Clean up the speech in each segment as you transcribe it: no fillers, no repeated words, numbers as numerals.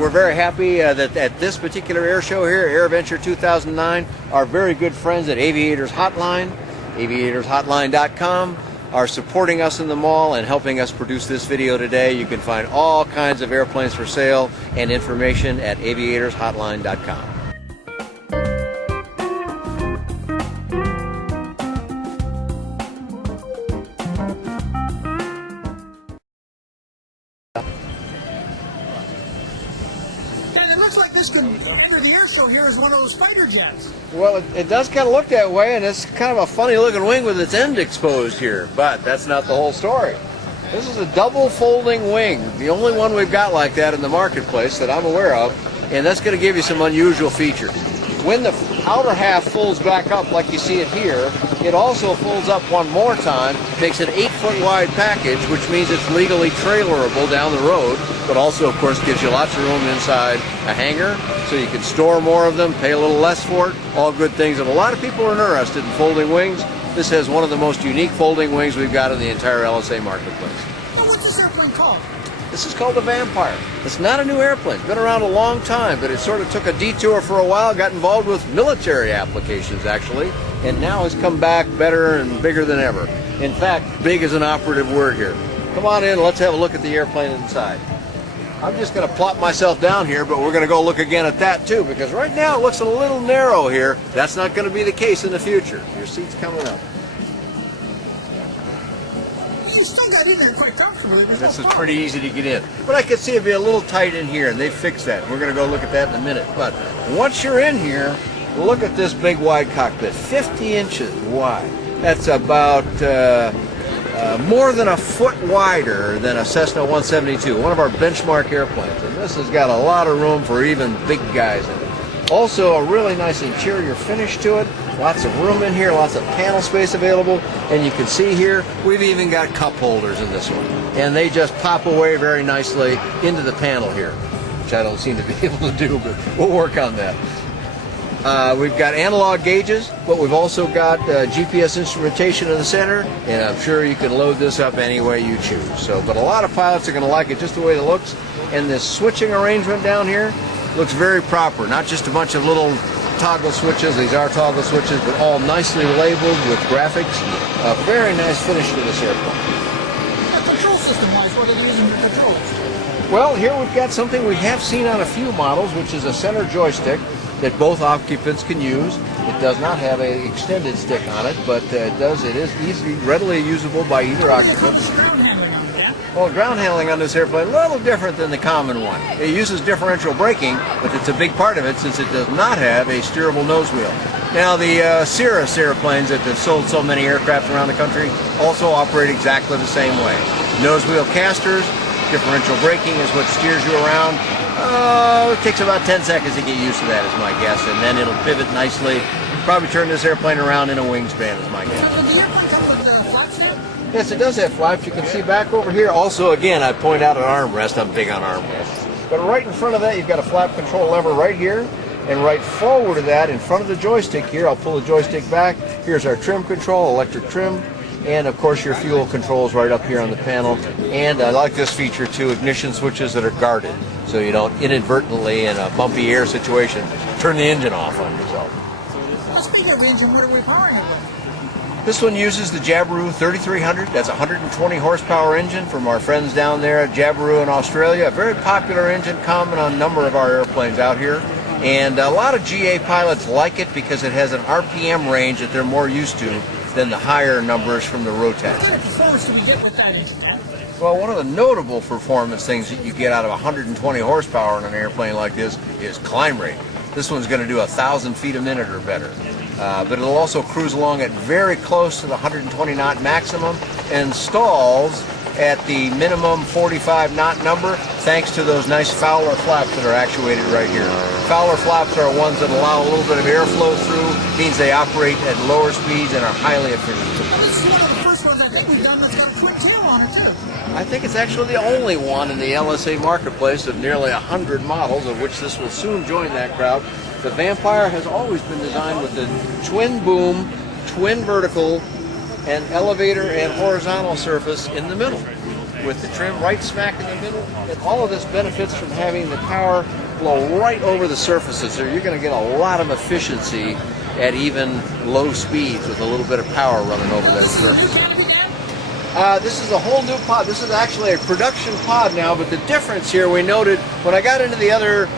we're very happy that at this particular air show here, AirVenture 2009, our very good friends at Aviators Hotline, aviatorshotline.com, are supporting us in the mall and helping us produce this video today. You can find all kinds of airplanes for sale and information at aviatorshotline.com. And it looks like this could enter the air show here as one of those fighter jets. Well, it does kind of look that way, and it's kind of a funny looking wing with its end exposed here, but that's not the whole story. This is a double folding wing, the only one we've got like that in the marketplace that I'm aware of, and that's going to give you some unusual features. When the outer half folds back up like you see it here, it also folds up one more time, makes an 8-foot wide package, which means it's legally trailerable down the road, but also, of course, gives you lots of room inside a hangar, so you can store more of them, pay a little less for it, all good things. If a lot of people are interested in folding wings, this has one of the most unique folding wings we've got in the entire LSA marketplace. Now, what's this airplane called? This is called the Vampire. It's not a new airplane. It's been around a long time, but it sort of took a detour for a while, got involved with military applications, actually, and now has come back better and bigger than ever. In fact, big is an operative word here. Come on in, let's have a look at the airplane inside. I'm just going to plop myself down here, but we're going to go look again at that too, because right now it looks a little narrow here. That's not going to be the case in the future. Your seat's coming up. You still got in there quite comfortably. This is pretty easy to get in. But I could see it be a little tight in here, and they fixed that. We're going to go look at that in a minute. But once you're in here, look at this big wide cockpit, 50 inches wide. That's about more than a foot wider than a Cessna 172, one of our benchmark airplanes. And this has got a lot of room for even big guys in it. Also, a really nice interior finish to it. Lots of room in here, lots of panel space available. And you can see here, we've even got cup holders in this one. And they just pop away very nicely into the panel here, which I don't seem to be able to do, but we'll work on that. We've got analog gauges, but we've also got GPS instrumentation in the center, and I'm sure you can load this up any way you choose. But a lot of pilots are going to like it just the way it looks. And this switching arrangement down here looks very proper, not just a bunch of little toggle switches. These are toggle switches, but all nicely labeled with graphics. A very nice finish to this airplane. Now, control system-wise, what are they using for controls? Well, here we've got something we have seen on a few models, which is a center joystick that both occupants can use. It does not have an extended stick on it, but it is readily usable by either occupant. Well, ground handling on this airplane a little different than the common one. It uses differential braking, but it's a big part of it since it does not have a steerable nose wheel. Now, the Cirrus airplanes that have sold so many aircraft around the country also operate exactly the same way. Nose wheel casters, differential braking is what steers you around. It takes about 10 seconds to get used to that, is my guess, and then it'll pivot nicely. Probably turn this airplane around in a wingspan, is my guess. Does the airplane come with flaps here? Yes, it does have flaps. You can see back over here. Also, again, I point out an armrest. I'm big on armrests. But right in front of that, you've got a flap control lever right here. And right forward of that, in front of the joystick here, I'll pull the joystick back. Here's our trim control, electric trim. And, of course, your fuel controls right up here on the panel. And I like this feature, too, ignition switches that are guarded. So you don't inadvertently, in a bumpy air situation, turn the engine off on yourself. Well, speaking of the engine, what are we powering it with? This one uses the Jabiru 3300. That's a 120 horsepower engine from our friends down there at Jabiru in Australia. A very popular engine, common on a number of our airplanes out here. And a lot of GA pilots like it because it has an RPM range that they're more used to than the higher numbers from the Rotax. What kind of performance do we get with that engine? Well, one of the notable performance things that you get out of 120 horsepower on an airplane like this is climb rate. This one's going to do 1,000 feet a minute or better. But it'll also cruise along at very close to the 120 knot maximum and stalls at the minimum 45 knot number thanks to those nice Fowler flaps that are actuated right here. Fowler flaps are ones that allow a little bit of airflow through, means they operate at lower speeds and are highly efficient. This is one of the first ones I think we've done that's got a quick tail on it too. I think it's actually the only one in the LSA marketplace of nearly 100 models, of which this will soon join that crowd. The Vampire has always been designed with the twin boom, twin vertical, and elevator and horizontal surface in the middle. with the trim right smack in the middle. And all of this benefits from having the power blow right over the surfaces. So you're going to get a lot of efficiency at even low speeds with a little bit of power running over that surface. This is a whole new pod. This is actually a production pod now, but the difference here we noted when I got into the other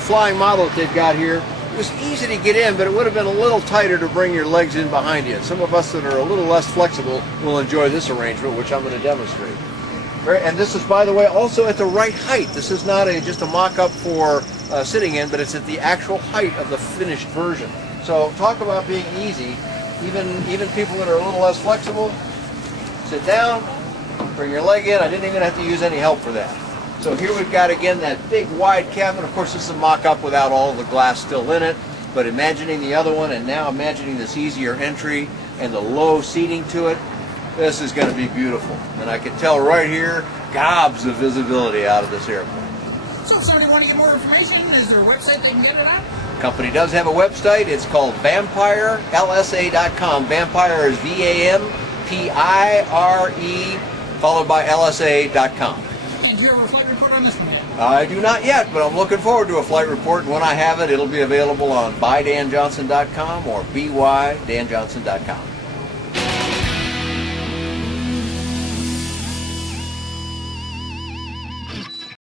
flying model that they've got here, it was easy to get in, but it would have been a little tighter to bring your legs in behind you. Some of us that are a little less flexible will enjoy this arrangement, which I'm going to demonstrate. And this is, by the way, also at the right height. This is not just a mock-up for sitting in, but it's at the actual height of the finished version. So talk about being easy. Even people that are a little less flexible, sit down, bring your leg in. I didn't even have to use any help for that. So here we've got, again, that big wide cabin. Of course, this is a mock-up without all the glass still in it, but imagining the other one and now imagining this easier entry and the low seating to it, this is going to be beautiful. And I can tell right here, gobs of visibility out of this airplane. So if somebody want to get more information, is there a website they can get it on? The company does have a website. It's called VampireLSA.com. Vampire is VAMPIRE followed by LSA.com. And do you have a flight report on this one yet? I do not yet, but I'm looking forward to a flight report. When I have it, it'll be available on BuyDanJohnson.com or BYDanJohnson.com.